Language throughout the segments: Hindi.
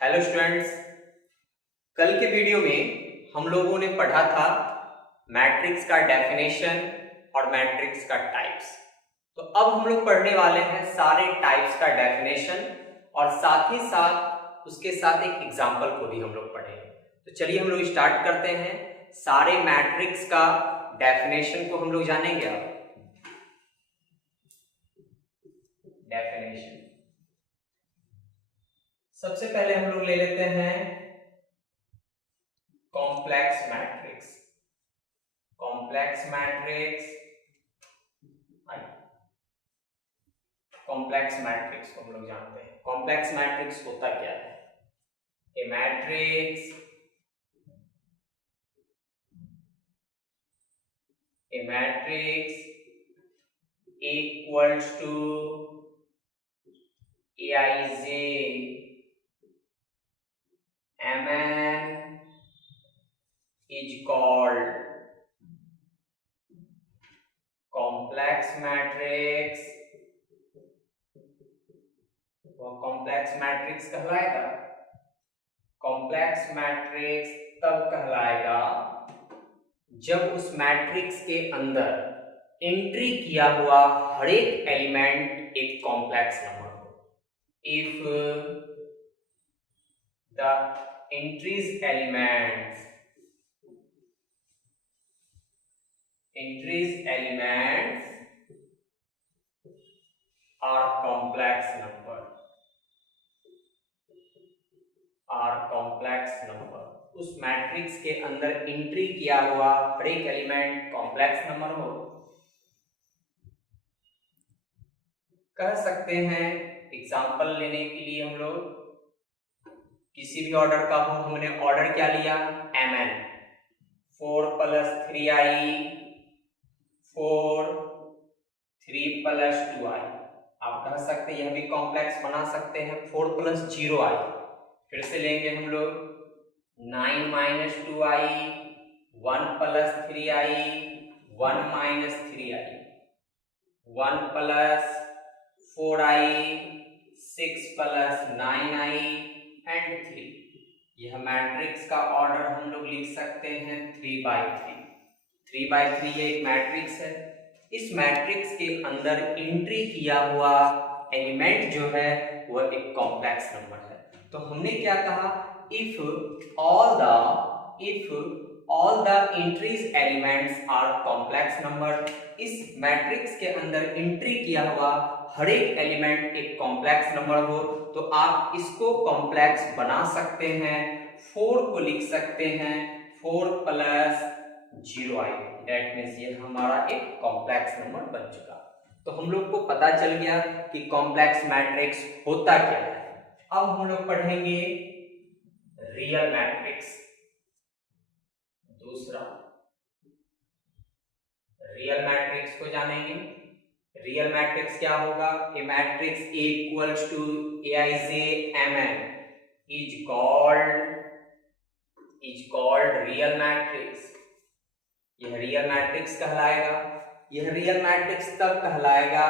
हेलो स्टूडेंट्स, कल के वीडियो में हम लोगों ने पढ़ा था मैट्रिक्स का डेफिनेशन और मैट्रिक्स का टाइप्स। तो अब हम लोग पढ़ने वाले हैं सारे टाइप्स का डेफिनेशन और साथ ही साथ उसके साथ एक एग्जांपल को भी हम लोग पढ़ेंगे। तो चलिए हम लोग स्टार्ट करते हैं। सारे मैट्रिक्स का डेफिनेशन को हम लोग जानेंगे। अब डेफिनेशन सबसे पहले हम लोग ले लेते हैं complex matrix. Complex matrix complex matrix को हम लोग जानते हैं। कॉम्प्लेक्स मैट्रिक्स होता क्या है? A matrix equals to aij mn is called complex matrix। वो कॉम्प्लेक्स मैट्रिक्स कहलाएगा। कॉम्प्लेक्स मैट्रिक्स तब कहलाएगा जब उस मैट्रिक्स के अंदर एंट्री किया हुआ हर एक एलिमेंट एक कॉम्प्लेक्स नंबर हो। If the entries elements are complex number उस मैट्रिक्स के अंदर एंट्री किया हुआ हर एक एलिमेंट कॉम्प्लेक्स नंबर हो। कह सकते हैं एग्जांपल लेने के लिए हम लोग किसी भी ऑर्डर का हो, हमने ऑर्डर क्या लिया mn, 4 + 3i 4 3 + 2i। आप कह सकते हैं यह भी कॉम्प्लेक्स बना सकते हैं 4 + 0i। फिर से लेंगे हम लोग 9 - 2i 1 + 3i 1 - 3i 1 + 4i 6 + 9i and 3। यह मैट्रिक्स का ऑर्डर हम लोग लिख सकते हैं 3/3। 3/3 ये एक मैट्रिक्स है। इस मैट्रिक्स के अंदर एंट्री किया हुआ एलिमेंट जो है वह एक कॉम्प्लेक्स नंबर है। तो हमने क्या कहा, if all the entries elements are complex number. इस मैट्रिक्स के अंदर एंट्री किया हुआ हर एक एलिमेंट एक कॉम्प्लेक्स नंबर हो तो आप इसको कॉम्प्लेक्स बना सकते हैं। 4 को लिख सकते हैं 4 + 0i, दैट मीन्स ये हमारा एक कॉम्प्लेक्स नंबर बन चुका। तो हम लोग को पता चल गया कि कॉम्प्लेक्स मैट्रिक्स होता क्या है। अब हम लोग पढ़ेंगे रियल मैट्रिक्स। दूसरा रियल मैट्रिक्स को जानेंगे। रियल मैट्रिक्स क्या होगा? A matrix equals to aij mn is called real matrix. यह रियल मैट्रिक्स कहलाएगा। यह रियल मैट्रिक्स तब कहलाएगा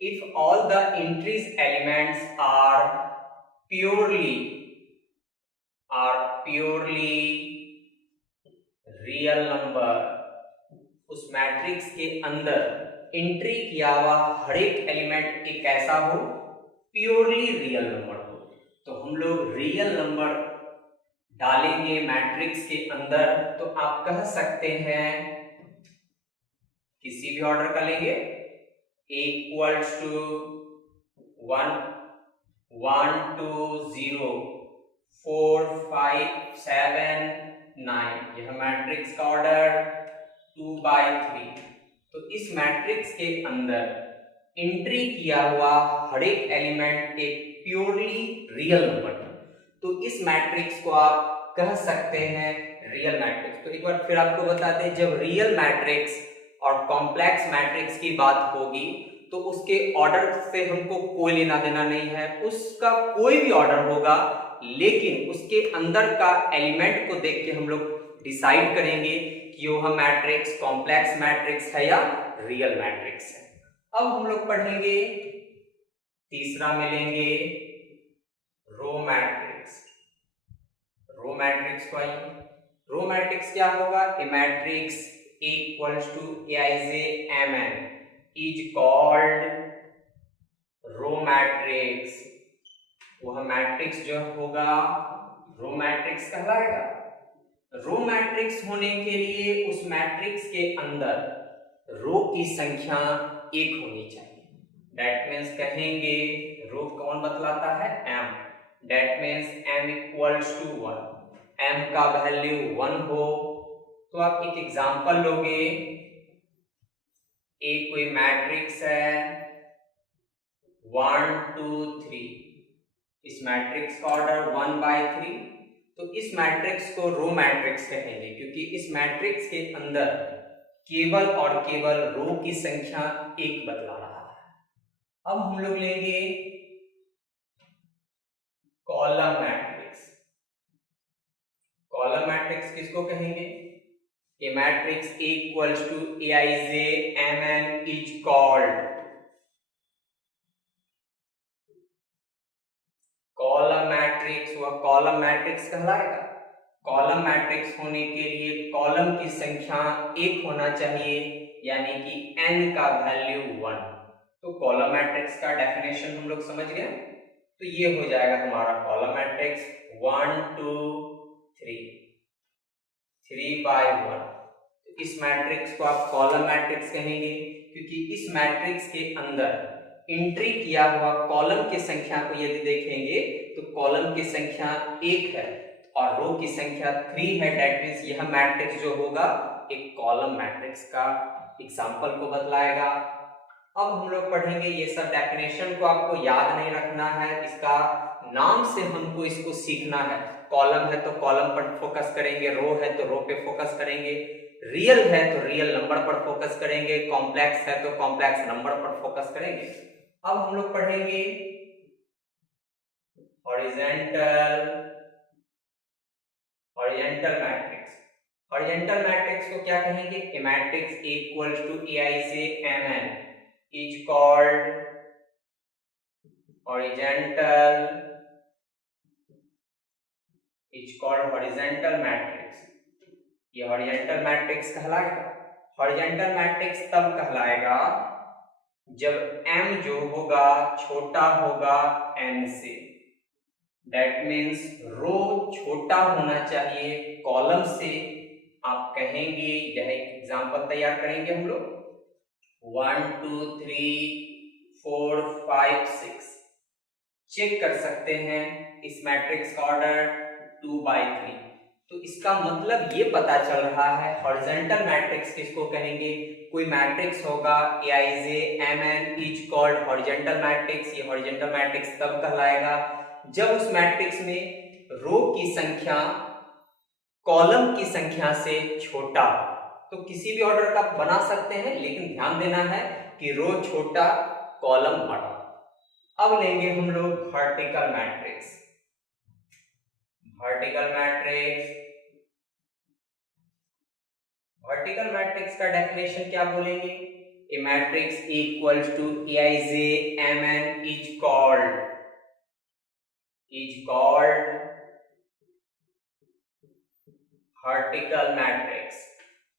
if all the entries elements are purely real number. उस मैट्रिक्स के अंदर एंट्री किया हुआ हर एक एलिमेंट एक ऐसा हो प्योरली रियल नंबर हो। तो हम लोग रियल नंबर डालेंगे मैट्रिक्स के अंदर तो आप कह सकते हैं किसी भी ऑर्डर का लेंगे इक्वल्स टू 1 1 2 0 4 5 7 9। यह मैट्रिक्स का ऑर्डर 2/3। तो इस मैट्रिक्स के अंदर एंट्री किया हुआ हर एक एलिमेंट एक प्योरली रियल नंबर है तो इस मैट्रिक्स को आप कह सकते हैं रियल मैट्रिक्स। तो एक बार फिर आपको बता दें, जब रियल मैट्रिक्स और कॉम्प्लेक्स मैट्रिक्स की बात होगी तो उसके ऑर्डर से हमको कोई लेना देना नहीं है। उसका कोई भी ऑर्डर होगा लेकिन उसके अंदर का एलिमेंट को देख के हम लोग डिसाइड करेंगे कि वह मैट्रिक्स कॉम्प्लेक्स मैट्रिक्स है या रियल मैट्रिक्स है। अब हम लोग पढ़ेंगे तीसरा में लेंगे रो मैट्रिक्स। रो मैट्रिक्स को आइए, रो मैट्रिक्स क्या होगा? A matrix equals to Aij Mn is called row matrix. वह मैट्रिक्स जो होगा रो मैट्रिक्स कहलाएगा। रो मैट्रिक्स होने के लिए उस मैट्रिक्स के अंदर रो की संख्या 1 होनी चाहिए। दैट मीन्स कहेंगे रो कौन बतलाता है? m। That means m equals to 1, m का वैल्यू 1 हो तो आप एक एग्जांपल लोगे। एक कोई मैट्रिक्स है 1 2 3, इस मैट्रिक्स का ऑर्डर 1/3, तो इस मैट्रिक्स को रो मैट्रिक्स कहेंगे क्योंकि इस मैट्रिक्स के अंदर केवल और केवल रो की संख्या 1 बतला रहा है। अब हम लोग लेंगे कॉलम मैट्रिक्स। कॉलम मैट्रिक्स किसको कहेंगे? A matrix equals to Aij Mn is called column matrix. वह कॉलम मैट्रिक्स कहलाएगा। कॉलम मैट्रिक्स होने के लिए कॉलम की संख्या 1 होना चाहिए, यानी कि n का वैल्यू 1। तो कॉलम मैट्रिक्स का डेफिनेशन हम लोग समझ गए। तो ये हो जाएगा हमारा कॉलम मैट्रिक्स 1 2 3 3/1। तो इस मैट्रिक्स को आप कॉलम मैट्रिक्स कहेंगे क्योंकि इस मैट्रिक्स के अंदर एंट्री किया हुआ कॉलम की संख्या को यदि देखेंगे तो कॉलम की संख्या 1 है और रो की संख्या 3 है। दैट मीन्स यह मैट्रिक्स जो होगा एक कॉलम मैट्रिक्स का एग्जांपल को बतलाएगा। अब हम लोग पढ़ेंगे ये सब डेफिनेशन को आपको याद नहीं रखना है, इसका नाम से हमको इसको सीखना है। कॉलम है तो कॉलम पर फोकस करेंगे, रो है तो रो पे फोकस करेंगे, रियल है तो रियल नंबर पर फोकस करेंगे, कॉम्प्लेक्स है तो कॉम्प्लेक्स नंबर पर फोकस करेंगे। अब हम लोग पढ़ेंगे हॉरिजॉन्टल मैट्रिक्स। हॉरिजॉन्टल मैट्रिक्स को क्या कहेंगे? A matrix equals to Aij Mn is called horizontal matrix. ये हॉरिजॉन्टल मैट्रिक्स कहलाएगा। हॉरिजॉन्टल मैट्रिक्स तब कहलाएगा जब m जो होगा छोटा होगा n से। दैट मीन्स रो छोटा होना चाहिए कॉलम से। आप कहेंगे, यह एक एग्जांपल तैयार करेंगे हम लोग 1 2 3 4 5 6। चेक कर सकते हैं इस मैट्रिक्स का ऑर्डर 2/3। तो इसका मतलब ये पता चल रहा है हॉरिजॉन्टल मैट्रिक्स किसको कहेंगे? कोई मैट्रिक्स होगा Aij Mn is called horizontal matrix. ये हॉरिजॉन्टल मैट्रिक्स तब कहलाएगा जब उस मैट्रिक्स में रो की संख्या कॉलम की संख्या से छोटा। तो किसी भी ऑर्डर का बना सकते हैं, लेकिन ध्यान देना है कि रो छोटा कॉलम बड़ा। अब लेंगे हम लोग vertical matrix. Vertical matrix, vertical matrix का डेफिनेशन क्या बोलेंगे? A matrix equals to Aij Mn is called vertical matrix.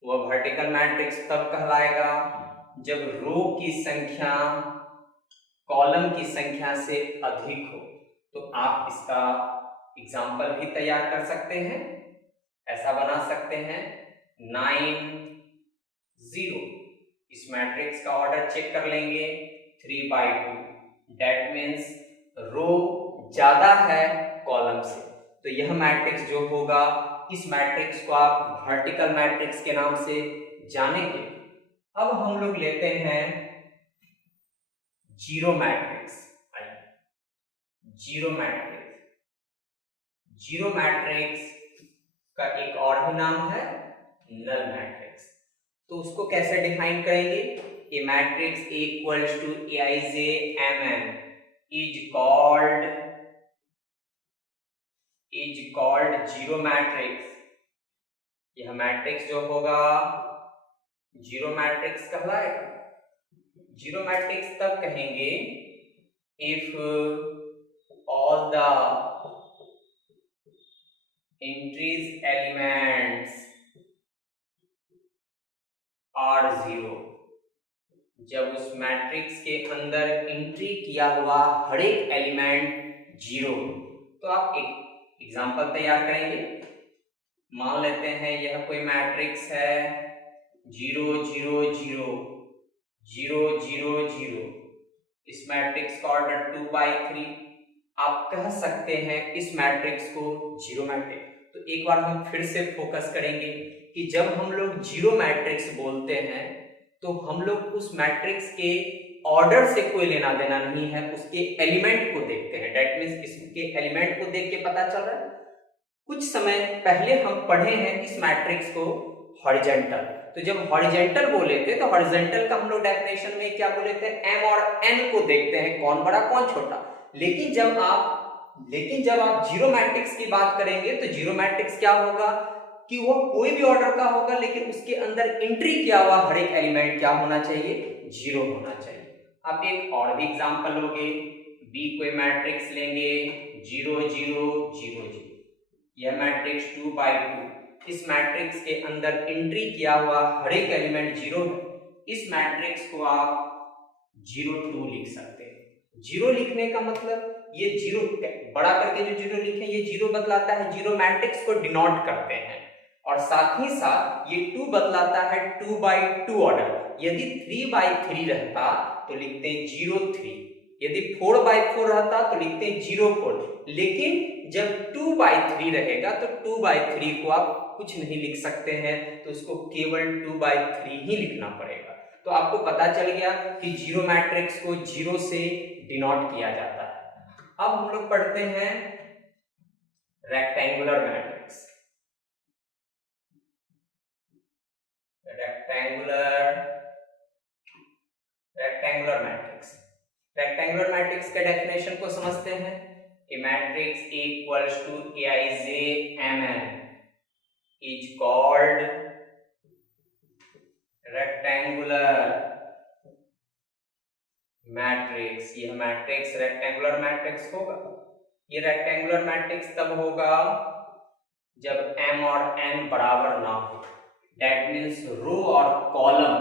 वह वर्टिकल मैट्रिक्स तब कहलाएगा जब रो की संख्या कॉलम की संख्या से अधिक हो। तो आप इसका एग्जाम्पल भी तैयार कर सकते हैं, ऐसा बना सकते हैं 9 0। इस मैट्रिक्स का ऑर्डर चेक कर लेंगे 3/2। दैट मीन्स रो ज्यादा है कॉलम से, तो यह मैट्रिक्स जो होगा इस मैट्रिक्स को आप वर्टिकल मैट्रिक्स के नाम से जानेंगे। अब हम लोग लेते हैं zero matrix. Zero matrix, zero matrix का एक और भी नाम है नल मैट्रिक्स। तो उसको कैसे डिफाइन करेंगे? A matrix equals to Aij Mn is called zero matrix. यह मैट्रिक्स जो होगा जीरो मैट्रिक्स कहलाएगा। जीरो मैट्रिक्स तब कहेंगे if all the entries elements are 0, जब उस मैट्रिक्स के अंदर एंट्री किया हुआ हर एक एलिमेंट 0, तो आप एक एग्जांपल तैयार करेंगे। मान लेते हैं यह कोई मैट्रिक्स है 0 0 0 0 0 0, इस मैट्रिक्स का ऑर्डर 2/3। आप कह सकते हैं इस मैट्रिक्स को जीरो मैट्रिक्स। तो एक बार हम फिर से फोकस करेंगे कि जब हम लोग जीरो मैट्रिक्स बोलते हैं तो हम लोग उस मैट्रिक्स के ऑर्डर से कोई लेना देना नहीं है, उसके एलिमेंट को देखते हैं। दैट मीन्स इसके एलिमेंट को देख के पता चल रहा है। कुछ समय पहले हम पढ़े हैं इस मैट्रिक्स को हॉरिजॉन्टल। तो जब हॉरिजॉन्टल बोले थे तो हॉरिजॉन्टल का हम लोग डेफिनेशन में क्या बोले थे, एम और एन को देखते हैं, कौन बड़ा कौन छोटा। लेकिन जब आप जीरो मैट्रिक्स की बात करेंगे तो जीरो मैट्रिक्स क्या होगा कि वो कोई भी ऑर्डर का होगा, लेकिन उसके अंदर एंट्री किया हुआ हर एक एलिमेंट क्या होना चाहिए, जीरो होना चाहिए। आप एक और भी एग्जांपल लोगे, बी कोई मैट्रिक्स लेंगे 0 0 0 0, यह मैट्रिक्स 2/2, इस मैट्रिक्स के अंदर एंट्री किया हुआ हर एक एलिमेंट 0 है। इस मैट्रिक्स को आप 0 2 लिख सकते हैं। 0 लिखने का मतलब ये 0 बड़ा करके जो 0 लिखे, ये 0 बतलाता है जीरो मैट्रिक्स को डिनोट करते हैं, और साथ ही साथ ये 2 बतलाता है 2/2 ऑर्डर। यदि 3/3 रहता तो लिखते हैं 0 3, यदि 4/4 रहता तो लिखते हैं 0 4, लेकिन जब 2/3 रहेगा तो 2/3 को आप कुछ नहीं लिख सकते हैं, तो उसको केवल 2/3 ही लिखना पड़ेगा। तो आपको पता चल गया कि जीरो मैट्रिक्स को 0 से डिनोट किया जाता है। अब हम लोग पढ़ते हैं रेक्टेंगुलर मैट्रिक्स। रेक्टेंगुलर मैट्रिक्स के डेफिनेशन को समझते हैं। A matrix A equals to Aij Mn is called rectangular matrix. यह मैट्रिक्स रेक्टेंगुलर मैट्रिक्स होगा। ये रेक्टेंगुलर मैट्रिक्स तब होगा जब m और n बराबर ना हो। दैट मीन्स रो और कॉलम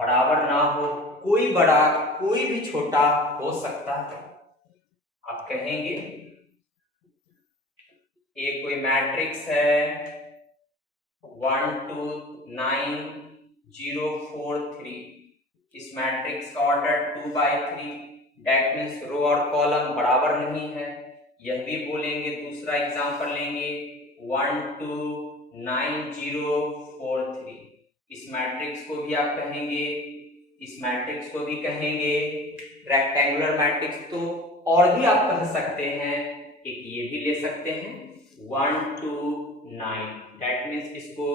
बराबर ना हो, कोई बड़ा कोई भी छोटा हो सकता है। आप कहेंगे ये कोई मैट्रिक्स है 1 2 9 0 4 3, इस मैट्रिक्स का ऑर्डर 2/3, दैट मीन्स रो और कॉलम बराबर नहीं है। यह भी बोलेंगे। दूसरा एग्जांपल लेंगे 1 2 9 0 4 3, इस मैट्रिक्स को भी आप कहेंगे, इस मैट्रिक्स को भी कहेंगे रेक्टेंगुलर मैट्रिक्स। तो और भी आप कह सकते हैं, एक ये भी ले सकते हैं 1 2 9, दैट मीन्स इसको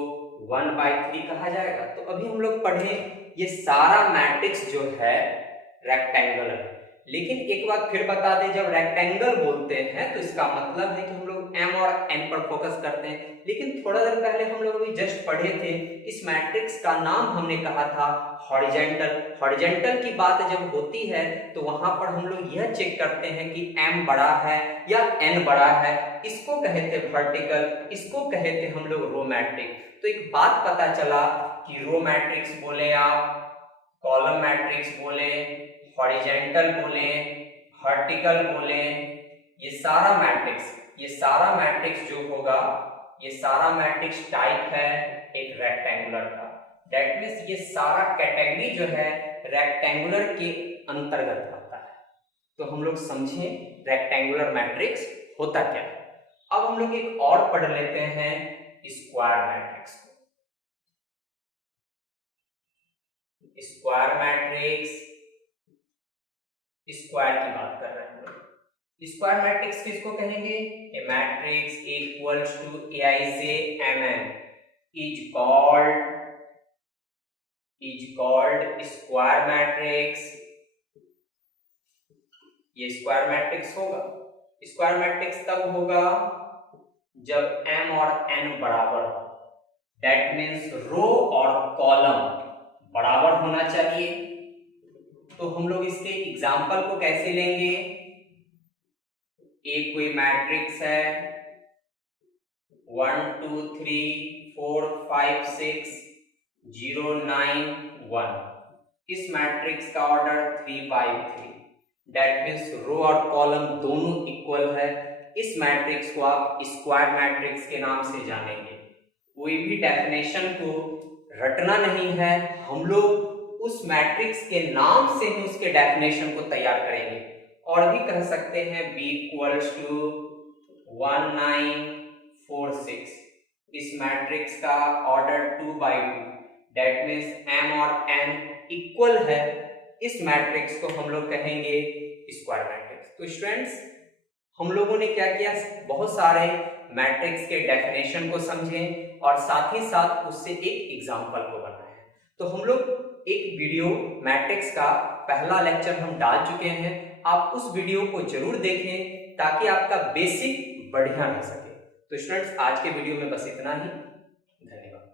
1/3 कहा जाएगा। तो अभी हम लोग पढ़े ये सारा मैट्रिक्स जो है रेक्टेंगुलर है। लेकिन एक बात फिर बता दें, जब रेक्टेंगल बोलते हैं तो इसका मतलब है कि हम लोग m और n पर फोकस करते हैं। लेकिन थोड़ा देर पहले हम लोग अभी जस्ट पढ़े थे, इस मैट्रिक्स का नाम हमने कहा था हॉरिजॉन्टल। हॉरिजॉन्टल की बात जब होती है तो वहां पर हम लोग यह चेक करते हैं कि m बड़ा है या n बड़ा है। इसको कहे थे वर्टिकल, इसको कहे थे हम लोग रो मैट्रिक्स। तो एक बात पता चला कि रो मैट्रिक्स बोले आप, कॉलम मैट्रिक्स बोले, हॉरिजॉन्टल बोले, वर्टिकल बोले, ये सारा मैट्रिक्स जो होगा, ये सारा मैट्रिक्स टाइप है एक रेक्टेंगुलर का। दैट मीन्स ये सारा कैटेगरी जो है रेक्टेंगुलर के अंतर्गत आता है। तो हम लोग समझे रेक्टेंगुलर मैट्रिक्स होता क्या है। अब हम लोग एक और पढ़ लेते हैं स्क्वायर मैट्रिक्स को। स्क्वायर मैट्रिक्स, स्क्वायर की बात कर रहे हैं हम लोग। स्क्वायर मैट्रिक्स किसको कहेंगे, a matrix A equals to Aij Mn is called square matrix. ये स्क्वायर मैट्रिक्स होगा। स्क्वायर मैट्रिक्स तब होगा जब m और n बराबर हो। दैट मीन्स रो और कॉलम बराबर होना चाहिए। तो हम लोग इसके एग्जाम्पल को कैसे लेंगे, एक कोई मैट्रिक्स है 1 2 3 4 5 6 0 9 1। इस मैट्रिक्स का order 3 by 3, that means row और कॉलम दोनों इक्वल है। इस मैट्रिक्स को आप स्क्वायर मैट्रिक्स के नाम से जानेंगे। कोई भी डेफिनेशन को रटना नहीं है, हम लोग उस मैट्रिक्स के नाम से ही उसके डेफिनेशन को तैयार करेंगे। और भी कह सकते हैं b इक्वल्स टू 1 9 4 6। इस मैट्रिक्स का order 2 by 2, that means m और n इक्वल है। इस मैट्रिक्स को हम लोग कहेंगे स्क्वायर मैट्रिक्स। तो स्टूडेंट्स, हम लोगों ने क्या किया, बहुत सारे मैट्रिक्स के डेफिनेशन को समझे और साथ ही साथ उससे एक एग्जांपल को बनाया। तो हम लोग एक वीडियो मैट्रिक्स का पहला लेक्चर हम डाल चुके हैं, आप उस वीडियो को जरूर देखें ताकि आपका बेसिक बढ़िया रह सके। तो स्टूडेंट्स, आज के वीडियो में बस इतना ही। धन्यवाद।